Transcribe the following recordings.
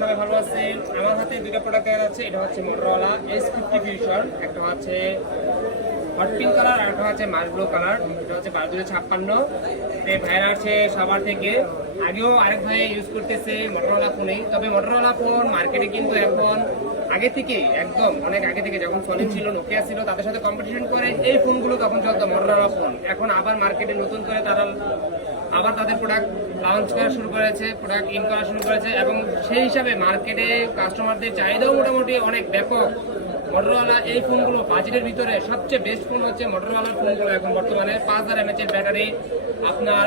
সবাই ভালো আছেন। আমার হাতে দুটো প্রোডাক্ট আছে। এটা হচ্ছে মোটরোলা S50 ফিউশন, একটা হচ্ছে হট পিঙ্ক কালার আর একটা হচ্ছে মাস ব্লু কালার। এটা হচ্ছে 1256। এই ভাইরা আছে সবার থেকে। আগেও আরেক ভাই ইউজ করতেছে মোটরোলা ফোনেই। তবে মোটরোলা ফোন মার্কেটে কিন্তু এখন আগে থেকে একদম অনেক আগে থেকে, যখন সনি ছিল, নোকিয়া ছিল, তাদের সাথে কম্পিটিশন করে এই ফোনগুলো তখন চলতো মোটরোলা ফোন। এখন আবার মার্কেটে নতুন করে তারা আবার তাদের প্রোডাক্ট লঞ্চ করা শুরু করেছে, প্রোডাক্ট ইন করা শুরু করেছে, এবং সেই হিসাবে মার্কেটে কাস্টমারদের চাহিদাও মোটামুটি অনেক ব্যাপক। মোটরোলা এই ফোনগুলো বাজেটের ভিতরে সবচেয়ে বেস্ট ফোন হচ্ছে মোটরোলার ফোনগুলো। এখন বর্তমানে 5000 mAh এর ব্যাটারি, আপনার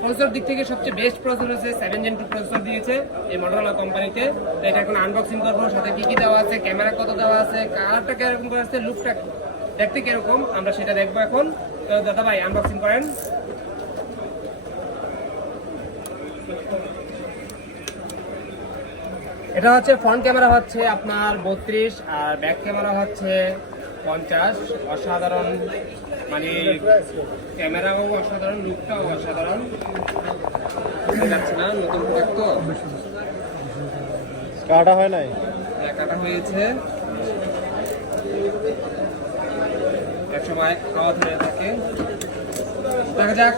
প্রসেসর দিক থেকে সবচেয়ে বেস্ট প্রসেসর হচ্ছে 7 Gen 2 প্রসেসর দিয়েছে এই মোটরোলা কোম্পানিতে। তো এটা এখন আনবক্সিং করবো, সাথে কি কি দেওয়া আছে, ক্যামেরা কত দেওয়া আছে, কালারটা কিরকম করে আছে, লুকটা দেখতে কিরকম, আমরা সেটা দেখবো এখন। তো দাদা ভাই আনবক্সিং করেন। এটা হচ্ছে ফ্রন্ট ক্যামেরা হচ্ছে আপনার 32 আর ব্যাক ক্যামেরা হচ্ছে 50। অসাধারণ, মানে ক্যামেরাও অসাধারণ, লুকটাও অসাধারণ। যাচ্ছে না, নতুন প্রোডাক্ট তো কাটা হয় নাই, কাটা হয়েছে, এক সময় খাওয়া ধরে থাকে। দেখা যাক।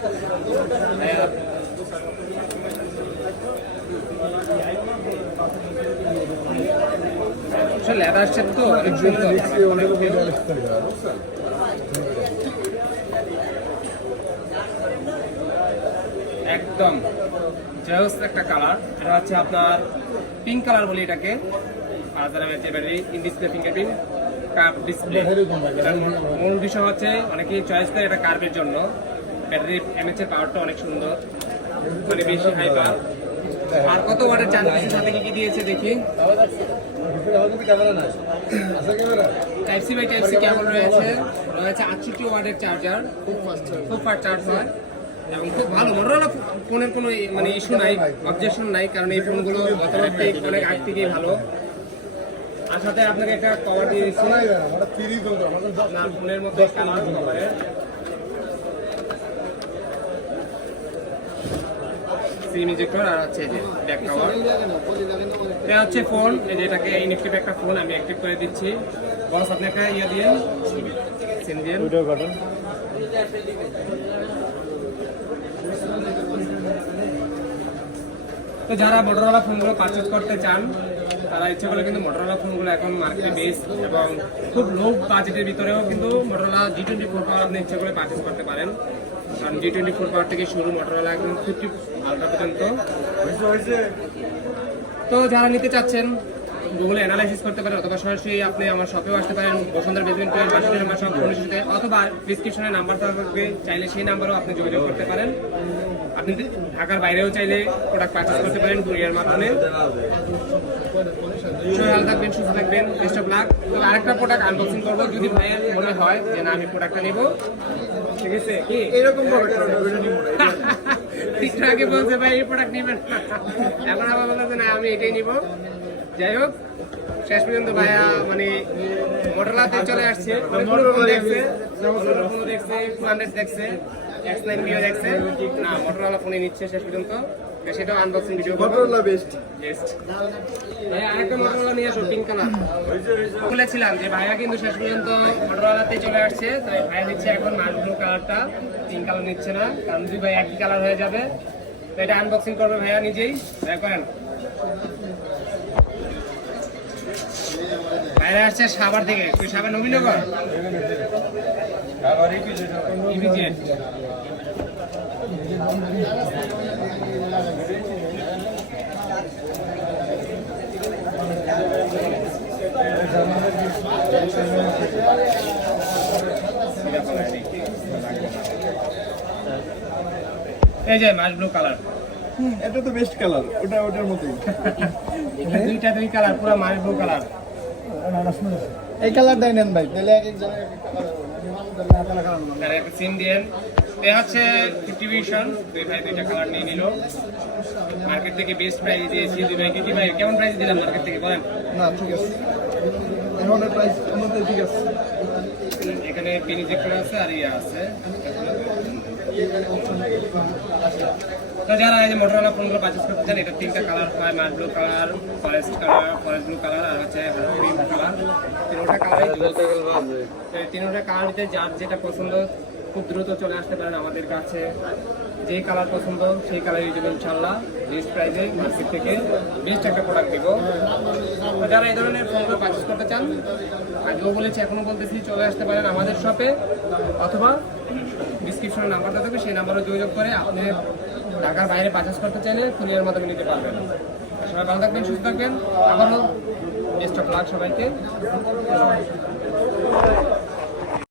লেদার আসছে তো অনেক সুন্দর, একদম জেউস একটা কালার। এটা হচ্ছে আপনার পিঙ্ক কালার বলি এটাকে। আর যারা battery in display fingerprint curve display. এটার মূল বিষয় হচ্ছে অনেকেই চয়েস করে এটা কার্ভের জন্য। ব্যাটারি এমএচ এর পাওয়ারটা অনেক সুন্দর, মানে বেশি হাই পাওয়ার। আর কত ওয়াটের চার্জার সাথে কি কি দিয়েছে দেখি। Type C by type C cable রয়েছে 68 ওয়াটের চার্জার, খুব ফাস্ট চার্জ হয় এবং খুব ভালো। মোটরোলা ফোনের কোনো মানে ইস্যু নাই, অবজেকশন নাই, কারণ এই ফোনগুলো অটোমেটিক অনেক আগ থেকেই ভালো। আর সাথে আপনাকে একটা কভার দিয়ে দিচ্ছি, আপনার ফোনের মধ্যে কালার কভারে। সিম ইজেক্টর আর হচ্ছে যে ব্যাক কভার। এটা হচ্ছে ফোন, এই যে এটাকে ইনঅ্যাক্টিভ একটা ফোন, আমি অ্যাক্টিভ করে দিচ্ছি। বস আপনি একটা ইয়ে দিয়ে সিম দিয়ে ভিডিও বাটন। তো যারা মোটরোলা ফোনগুলো পারচেজ করতে চান, তারা ইচ্ছে করলে কিন্তু মোটরোলা ফোনগুলো এখন মার্কেটে বেস্ট এবং খুব লো বাজেটের ভিতরেও কিন্তু মোটরোলা G24 পাওয়ার আপনি ইচ্ছে করে পারচেজ করতে পারেন। কারণ G24 পাওয়ার থেকে শুরু মোটরোলা একদম 50 আলট্রা পর্যন্ত। তো যারা নিতে চাচ্ছেন গুগলে অ্যানালাইসিস করতে পারেন, অথবা সরাসরি আপনি আমার শপেও আসতে পারেন, বসুন্ধরা বেসমেন্ট 62 নম্বর শপ অনুষ্ঠিত, অথবা ডিসক্রিপশনে নাম্বার দেওয়া থাকবে, চাইলে সেই নাম্বারও আপনি যোগাযোগ করতে পারেন। আপনি ঢাকার বাইরেও চাইলে প্রোডাক্ট পারচেজ করতে পারেন কুরিয়ার মাধ্যমে। ভালো থাকবেন, সুস্থ থাকবেন, বেস্ট অফ লাক। তো আরেকটা প্রোডাক্ট আনবক্সিং করবো, যদি ভাইয়ের মনে হয় যে না আমি প্রোডাক্টটা নেব, ঠিক আছে? কি এরকম একটু আগে বলছে ভাই এই প্রোডাক্ট নেবেন, এখন আবার বলছে না আমি এটাই নিব। যাই হোক, শেষ পর্যন্ত ভাইয়া মানে মোটরোলাতে চলে আসছে, দেখছে 200 দেখছে, X9 Mio দেখছে, না মোটরোলা ফোনে নিচ্ছে শেষ পর্যন্ত। সেটাও আনবক্সিং ভিডিও মোটরোলা বেস্ট। ভাই আরেকটা মোটরোলা নিয়ে আসো, পিঙ্ক কালার। বলেছিলাম যে ভাইয়া কিন্তু শেষ পর্যন্ত মোটরোলাতে চলে আসছে, তাই ভাইয়া নিচ্ছে এখন মাস ব্লু কালারটা, পিঙ্ক কালার নিচ্ছে না, কারণ দুই ভাই একই কালার হয়ে যাবে। তো এটা আনবক্সিং করবে ভাইয়া নিজেই, ভাইয়া করেন। বাইরে আসছে সাভার থেকে, তুই সাভার নবীনগর ইমিডিয়েট। এই যে মাস ব্লু কালার, এটা তো বেস্ট কালার, ওটা ওটার মতোই। দুইটা দুই কালার, পুরো মাস ব্লু কালার। এই কালারটাই নেন ভাই, তাহলে এক এক জনের একটা সিম দিয়ে। এ হচ্ছে টিভিশন, দুই ভাই দুইটা কালার নিয়ে নিল। মার্কেট থেকে বেস্ট প্রাইস দিয়েছি দুই ভাই। কি ভাই কেমন প্রাইস দিলাম মার্কেট থেকে বলেন? না ঠিক আছে, এখন প্রাইস আমাদের ঠিক আছে। এখানে পিন ইজেক্টর আছে আর ইয়ে আছে, তো যারা এই যে মোটরওয়ালা ফোনগুলো পারচেস করতে চান, এটা 3টা কালার হয়, মার blue colour, forest blue colour আর হচ্ছে ক্রিম কালার। 3টা কালারই এই 3টা কালার ভিতরে যার যেটা পছন্দ খুব দ্রুত চলে আসতে পারেন আমাদের কাছে। যেই কালার পছন্দ সেই কালারই দেবেন ইনশাল্লাহ। বেস্ট প্রাইসে মার্কেট থেকে বেস্ট একটা প্রোডাক্ট দিব। তো যারা এই ধরনের ফোনগুলো পারচেস করতে চান, আগেও বলেছি এখনো বলতেছি, চলে আসতে পারেন আমাদের শপে, অথবা ডিসক্রিপশনে নাম্বারটা থাকবে সেই নাম্বারে যোগাযোগ করে আপনি ঢাকার বাইরে পারচেস করতে চাইলে কুরিয়ার মাধ্যমে নিতে পারবেন। সবাই ভালো থাকবেন, সুস্থ থাকবেন। আবারও বেস্ট অফ লাক সবাইকে।